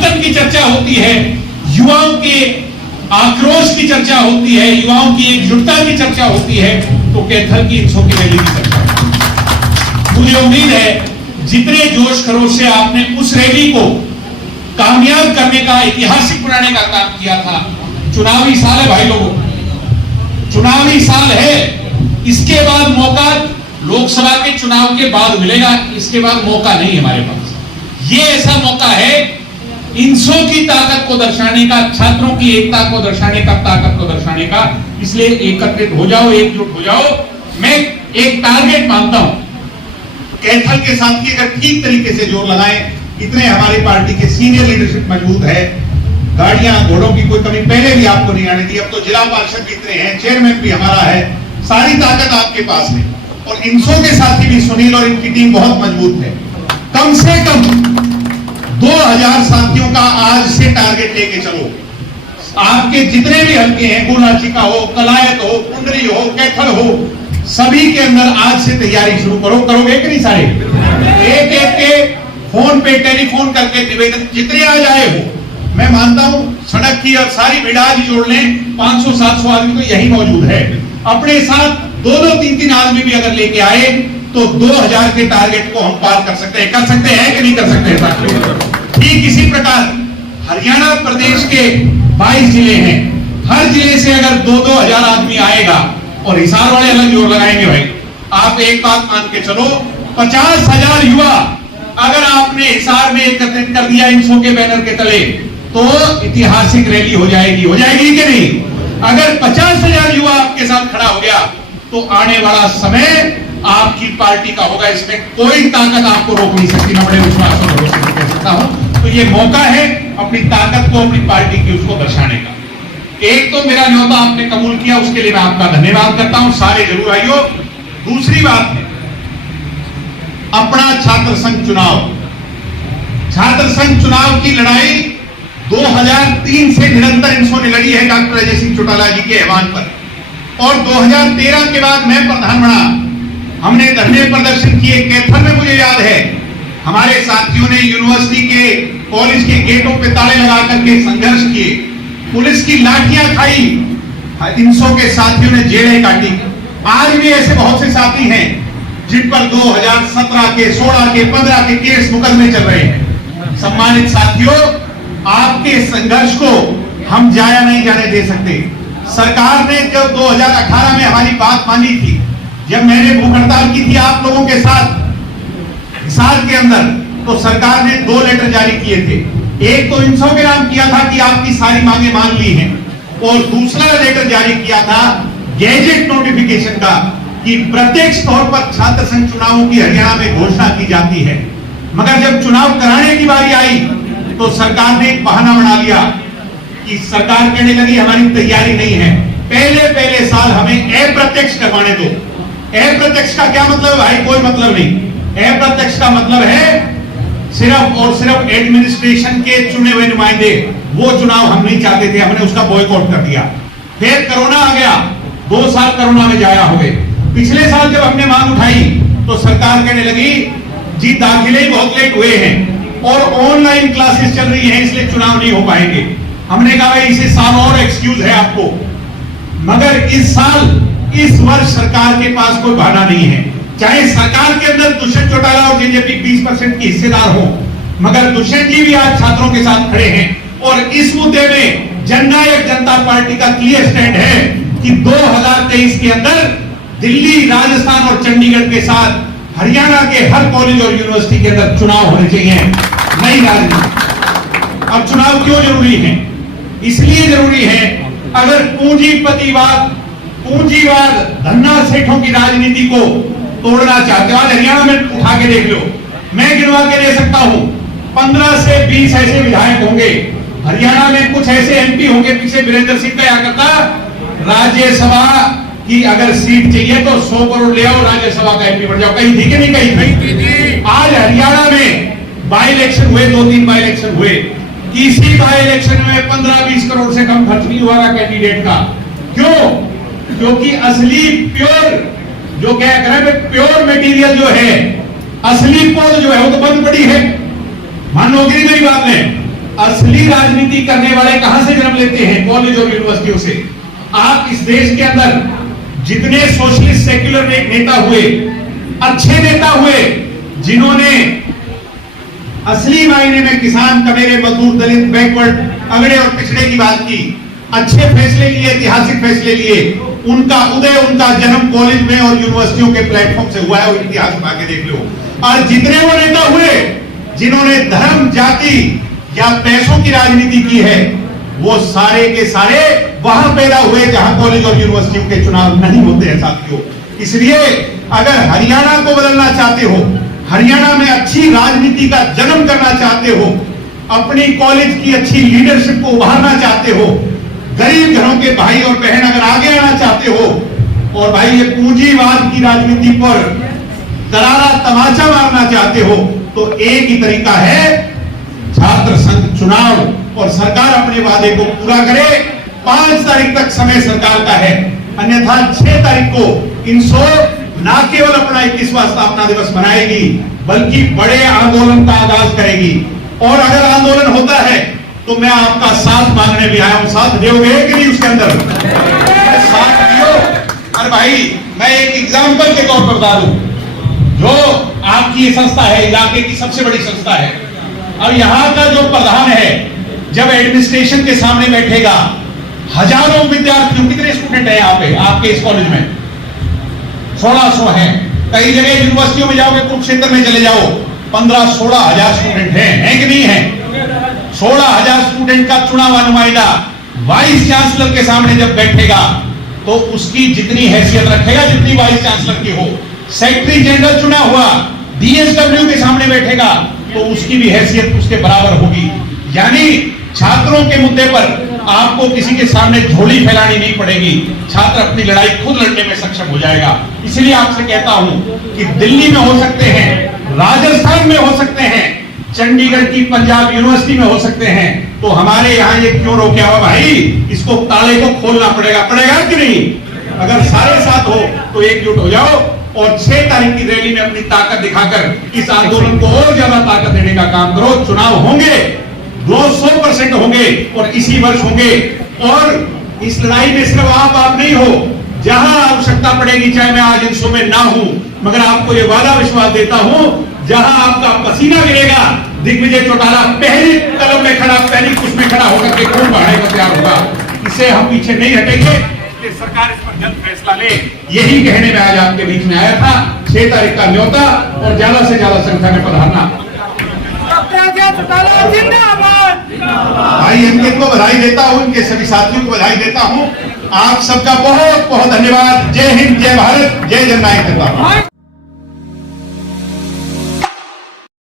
परिवर्तन की चर्चा होती है, युवाओं के आक्रोश की चर्चा होती है, युवाओं की एकजुटता की चर्चा होती है, तो कैथल की 100 की रैली की चर्चा होती है। मुझे उम्मीद है जितने जोश खरोश से आपने उस रैली को कामयाब करने का, ऐतिहासिक बनाने का काम किया था। चुनावी साल है भाई लोगों, चुनावी साल है। इसके बाद मौका लोकसभा के चुनाव के बाद मिलेगा, इसके बाद मौका नहीं हमारे पास। ये ऐसा मौका है इंसो की ताकत को दर्शाने का, छात्रों की एकता को दर्शाने का, ताकत को दर्शाने का। इसलिए एकत्रित हो जाओ, एकजुट हो जाओ। मैं एक टारगेट मानता हूं कैथल के साथ की, अगर ठीक तरीके से जोर लगाएं, इतने हमारी पार्टी के सीनियर लीडरशिप मजबूत है, गाड़ियां घोड़ों की कोई कमी पहले भी आपको नहीं आने दी। अब तो जिला पार्षद भी इतने हैं, चेयरमैन भी हमारा है, सारी ताकत आपके पास है। और इंसो के साथी भी सुनील और इनकी टीम बहुत मजबूत है। कम से कम 2000 साथियों का आज से टारगेट लेके चलो। आपके जितने भी हल्के हैं, गुनाचिका हो, कलायत हो, कुंडरी हो, कैथल हो, सभी के अंदर आज से तैयारी शुरू करो। करोगे कि नहीं सारे? एक एक के फोन पे, टेलीफोन करके निवेदन जितने आज आए हो, मैं मानता हूं सड़क की और सारी भीड़ आज जोड़ लें, 500-700 आदमी तो यही मौजूद है। अपने साथ 2-2, 3-3 आदमी भी अगर लेके आए तो 2000 के टारगेट को हम पार कर सकते हैं। कर सकते हैं कि नहीं कर सकते हैं? ठीक इसी प्रकार हरियाणा प्रदेश के 22 जिले हैं, हर जिले से अगर 2-2 हजार आदमी आएगा, और हिसार वाले अलग जोर लगाएंगे भाई। आप एक बात मान के चलो, 50,000 युवा अगर आपने हिसार में एकत्रित कर दिया इंसो के बैनर के तले, तो ऐतिहासिक रैली हो जाएगी। हो जाएगी कि नहीं? अगर 50,000 युवा आपके साथ खड़ा हो गया, तो आने वाला समय आपकी पार्टी का होगा। इसमें कोई ताकत आपको रोक नहीं सकती। मैं बड़े विश्वास और भरोसे से कह सकता हूं। तो ये मौका है अपनी ताकत को, अपनी पार्टी की, उसको दर्शाने का। एक तो मेरा न्योता आपने कबूल किया, उसके लिए मैं आपका धन्यवाद करता हूं। सारे जरूर आइयो। दूसरी बात है अपना छात्र संघ चुनाव। छात्र संघ चुनाव की लड़ाई 2003 से निरंतर इंसो ने लड़ी है डॉक्टर अजय सिंह चौटाला जी के आह्वान पर, और 2013 के बाद मैं प्रधान बना, हमने धरने प्रदर्शन किए। कैथल में मुझे याद है हमारे साथियों ने यूनिवर्सिटी के, कॉलेज के गेटों पे ताले लगा करके संघर्ष किए, पुलिस की लाठियां खाई, इंसो के साथियों ने जेलें काटी। आज भी ऐसे बहुत से साथी हैं जिन पर 2017 के, 16 के, 15 के केस मुकदमे चल रहे हैं। सम्मानित साथियों, आपके संघर्ष को हम जाया नहीं जाने दे सकते। सरकार ने जब 2018 में हमारी बात मानी थी, जब मैंने भूख हड़ताल की थी आप लोगों के साथ हिसार के अंदर, तो सरकार ने 2 लेटर जारी किए थे। एक तो इंसो के नाम किया था कि आपकी सारी मांगे मान ली हैं, और दूसरा लेटर जारी किया था गैजेट नोटिफिकेशन का, कि प्रत्यक्ष तौर पर छात्र संघ चुनावों की हरियाणा में घोषणा की जाती है। मगर जब चुनाव कराने की बारी आई, तो सरकार ने एक बहाना बना लिया कि सरकार कहने लगी हमारी तैयारी नहीं है, पहले साल हमें अप्रत्यक्ष करवाने दो। अप्रत्यक्ष का क्या मतलब है भाई? कोई मतलब नहीं। अप्रत्यक्ष का मतलब है सिर्फ और सिर्फ एडमिनिस्ट्रेशन के चुने हुए नुमाइंदे। वो चुनाव हम नहीं चाहते थे, हमने उसका बॉयकॉट कर दिया। फिर कोरोना आ गया, 2 साल कोरोना में जाया हो गए। पिछले साल जब हमने मांग उठाई, तो सरकार कहने लगी जी दाखिले बहुत लेट हुए हैं और ऑनलाइन क्लासेस चल रही हैं, इसलिए चुनाव नहीं हो पाएंगे। हमने कहा भाई इसे साल और एक्सक्यूज है आपको। मगर इस साल, इस वर्ष सरकार के पास कोई बहाना नहीं है। चाहे सरकार के अंदर दुष्यंत चौटाला और जेजेपी 20% की हिस्सेदार हो, मगर दुष्यंत जी भी आज छात्रों के साथ खड़े हैं। और इस मुद्दे में जननायक जनता पार्टी का क्लियर स्टैंड है कि 2023 के अंदर दिल्ली, राजस्थान और चंडीगढ़ के साथ हरियाणा के हर कॉलेज और यूनिवर्सिटी के अंदर चुनाव होने चाहिए। नई राजनीति। अब चुनाव क्यों जरूरी है? इसलिए जरूरी है, अगर पूंजीपतिवाद, पूंजीवाद, धन्ना सेठों की राजनीति को तोड़ना चाहते हो, आज हरियाणा में उठा के देख लो, मैं गिनवा के दे सकता हूं 15 से 20 ऐसे विधायक होंगे हरियाणा में। कुछ ऐसे एमपी होंगे, पीछे वीरेंद्र सिंह का क्या करता, राज्यसभा की अगर सीट चाहिए तो 100 करोड़ ले आओ, राज्यसभा का एमपी बन जाओ। कहीं थी कि नहीं? कहीं थी। आज हरियाणा में बाई इलेक्शन हुए, 2-3 बाई इलेक्शन हुए, किसी बाई इलेक्शन में 15-20 करोड़ से कम खर्च नहीं हुआ कैंडिडेट का। क्यों? क्योंकि असली प्योर, जो क्या करें, प्योर मटेरियल जो है, असली पौध जो है वो तो बंद पड़ी है। मान लो कि मेरी बात है, असली राजनीति करने वाले कहां से जन्म लेते हैं? कॉलेज और यूनिवर्सिटियों से। आप इस देश के अंदर जितने सोशलिस्ट सेक्युलर नेता हुए, अच्छे नेता हुए, जिन्होंने असली मायने में किसान, कमेरे, मजदूर, दलित, बैकवर्ड, अगड़े और पिछड़े की बात की, अच्छे फैसले लिए, ऐतिहासिक फैसले लिए, उनका उदय, उनका जन्म कॉलेज में और यूनिवर्सिटियों के प्लेटफॉर्म से हुआ है। और इतिहास में आगे देख लो। और जितने वो नेता हुए जिन्होंने धर्म, जाति या पैसों की राजनीति की है, वो सारे के सारे वहां पैदा हुए जहां कॉलेज और यूनिवर्सिटियों के चुनाव नहीं होते हैं साथियों। इसलिए अगर हरियाणा को बदलना चाहते हो, हरियाणा में अच्छी राजनीति का जन्म करना चाहते हो, अपनी कॉलेज की अच्छी लीडरशिप को उभारना चाहते हो, गरीब घरों के भाई और बहन अगर आगे आना चाहते हो, और भाई ये पूंजीवाद की राजनीति पर करारा तमाचा मारना चाहते हो, तो एक ही तरीका है, छात्र संघ चुनाव। और सरकार अपने वादे को पूरा करे। 5 तारीख तक समय सरकार का है, अन्यथा 6 तारीख को इनसो न केवल अपना 21वां स्थापना दिवस मनाएगी, बल्कि बड़े आंदोलन का आगाज करेगी। और अगर आंदोलन होता है तो मैं आपका साथ मांगने भी आया हूं। साथ दोगे कि नहीं? उसके अंदर साथ दियो। अरे भाई, मैं एक एग्जाम्पल के तौर पर बता दूं, जो आपकी ये संस्था है, इलाके की सबसे बड़ी संस्था है, और यहां का जो प्रधान है, जब एडमिनिस्ट्रेशन के सामने बैठेगा, हजारों विद्यार्थियों, कितने स्टूडेंट हैं यहाँ पे आपके इस कॉलेज में? 1600 हैं। कई जगह यूनिवर्सिटियों में जाओगे, कुरुक्षेत्र में चले जाओ, 15-16 हजार स्टूडेंट हैं कि नहीं है? 16,000 स्टूडेंट का चुना हुआ नुमाइंदा वाइस चांसलर के सामने जब बैठेगा, तो उसकी जितनी हैसियत रखेगा जितनी वाइस चांसलर की हो। सेक्रेटरी जनरल चुना हुआ DSW के सामने बैठेगा, तो उसकी भी हैसियत उसके बराबर होगी। यानी छात्रों के मुद्दे पर आपको किसी के सामने झोली फैलानी नहीं पड़ेगी। छात्र अपनी लड़ाई खुद लड़ने में सक्षम हो जाएगा। इसलिए आपसे कहता हूं कि दिल्ली में हो सकते हैं, राजस्थान में हो सकते हैं, चंडीगढ़ की पंजाब यूनिवर्सिटी में हो सकते हैं, तो हमारे यहां ये क्यों रोके हुआ? भाई, इसको ताले को खोलना पड़ेगा कि नहीं? अगर सारे साथ हो तो एकजुट हो जाओ और 6 तारीख की रैली में अपनी ताकत दिखाकर इस आंदोलन को और ज्यादा ताकत देने का काम करो। चुनाव होंगे, 200% होंगे और इसी वर्ष होंगे। और इस लड़ाई में सिर्फ आप नहीं हो, जहां आवश्यकता पड़ेगी, चाहे मैं आज इनसो में ना हूं, मगर आपको यह वादा विश्वास देता हूं, जहां आपका पसीना गिरेगा, दिग्विजय चौटाला पहली कलम में खड़ा, पहली कुछ में खड़ा होकर के खून बहाने को तैयार होगा। इसे हम पीछे नहीं हटेंगे। सरकार इस पर जल्द फैसला ले, यही कहने में आज आपके बीच में आया था। 6 तारीख का न्योता और ज्यादा से ज्यादा संख्या में पधारना। भाई अंकित को बधाई देता हूं, इनके सभी साथियों को बधाई देता हूं। आप सबका बहुत बहुत धन्यवाद। जय हिंद, जय भारत, जय जननायक।